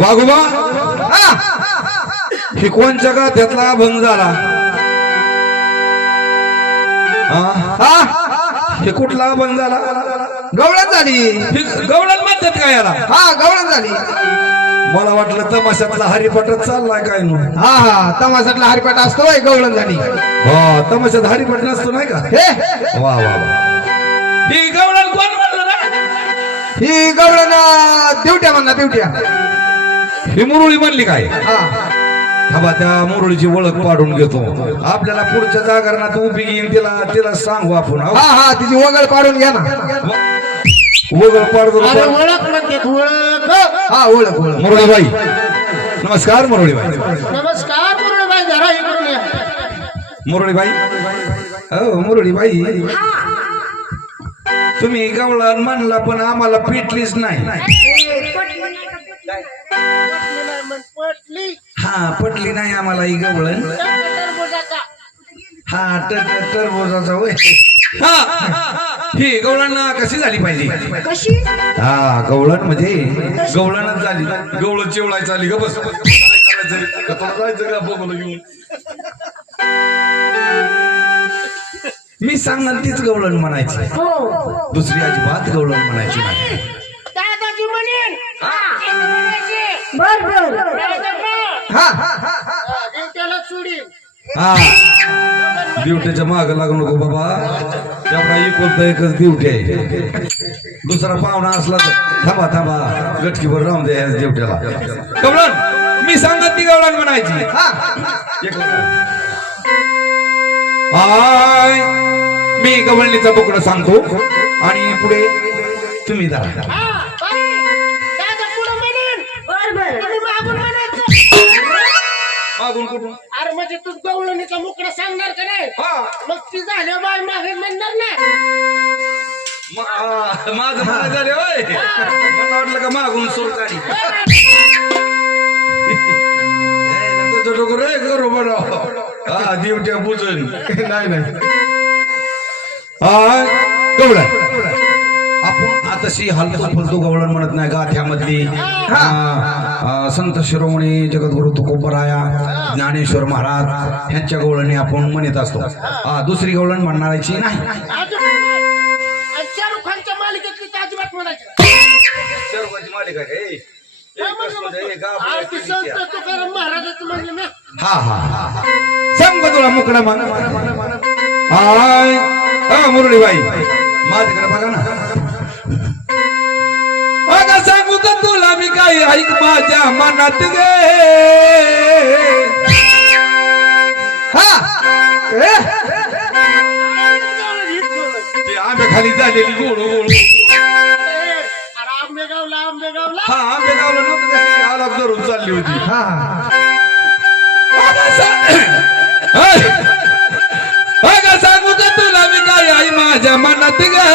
वाघोबा ही कोणच्या गात्यातला अभंग झाला? हे कुठला अभंग झाला? गवळण झाली. गवळण म्हणतात का याला? हा गवळण झाली. मला वाटलं तमाशातला हरिपाठच चाललाय काय नु? हा हा तमाशातला हरिपाठ असतो गवळण झाली. हा तमाशात हरिपाठ नसतो नाही का? हे वा वा ही गवळण कोण म्हणलं ना? ही गवळण दिवट्या म्हणा दिवट्या. ही मुरळी म्हणली काय? हा थांबा त्या मुरळीची ओळख पाडून घेतो. आपल्याला पुढच्या जागरणात उभी घेईन तिला सांगू आपण. हा हा तिची वगळ पाडून घ्या ना. वगळ पाडतो. ओळख म्हणते ओळख. हा ओळख ओळख. मुरळीबाई नमस्कार. मुरळीबाई नमस्कार. मुरळीबाई जरा इकडून या. मुरळीबाई हो मुरळीबाई तुम्ही गवळण म्हणला पण आम्हाला पिटलीच नाही. पटली. हा पटली नाही आम्हाला ही गवळण. हा टरबुजाचा होय. ही गवळण कशी झाली पाहिजे? कशी? हा गवळण म्हणजे गवळणच झाली. गवळण चिवळायची झाली ग. बस जायचं का बघू घेऊन. मी सांगणार तीच गवळण म्हणायची. हो. दुसरी अजिबात गवळण म्हणायची नाही. दादाजी म्हणेन. बर बर. हा त्याला सोडीन. हा दिवट्याच्या माग लागू नको बाबा. तेवढा एकुलता एकच दिवटे आहे. दुसरा पाहुणा असला तर थांबा गटकीवर राहून द्या या दिवट्याला. गवळण मी सांगत ती गवळण म्हणायची. आय मी गवळणीचा बोकडं सांगतो आणि पुढे तुम्ही जा. दादा पुढे म्हणेन. बर बर. तुम्ही मागून म्हणायचं. मागून कुठून? अरे म्हणजे तू गवळणीचा मुकडा सांगणार का नाही? मग ती झाल्या बाय मागे म्हणणार ना. माझं मला झाले होय. मला वाटलं का मागून सोड काढी. हा दिवट्या बुजून नाही आपण आताशी हलतो फलतो गवळण म्हणत नाही. गाथ्यामधली संत शिरोमणी जगद्गुरु तुकोबराया ज्ञानेश्वर महाराज ह्यांच्या गवळणी आपण म्हणत असतो. दुसरी गवळण म्हणणाराची नाही. शाहरुख खानच्या मालिकेतली तर अजिबात म्हणायची. मालिका तुकाराम महाराजाचं म्हणलं ना. हा सांग का तुला मुकडा मग. मुरळीबाई माझ्याकडे बघा ना. अगं सांगू का तुला मी काही ऐक माझ्या मनात गे. ते आंब्याखाली झालेली गोळ गोळ. आंबेगावला हा आंबेगावला नव्हतं कशी आलाप धरून चालली होती. अगं सांगू का तुला मी काय आई माझ्या मनात गे.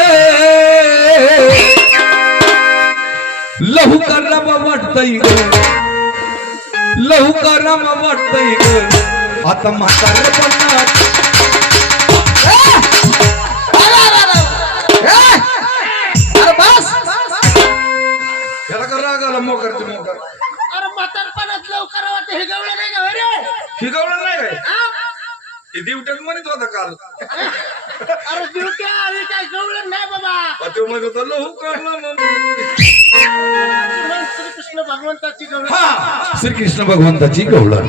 लहू कराम वाटतय ग. लहू कराम वाटतय ग. आता म्हातारे पडणार. त्याला का राग आला मोकरचे मोकर. अरे म्हातारपणात लवकर वाटत. हे गवळण नाही का रे? ही गवळण नाही काय? हे दिवट्यात म्हणत होता काल. अरे दिवट्या आली काय गवळण नाही बाबा. तो म्हणत होता लहू करला. श्रीकृष्ण भगवंताची गवळण. हा श्रीकृष्ण भगवंताची गवळण.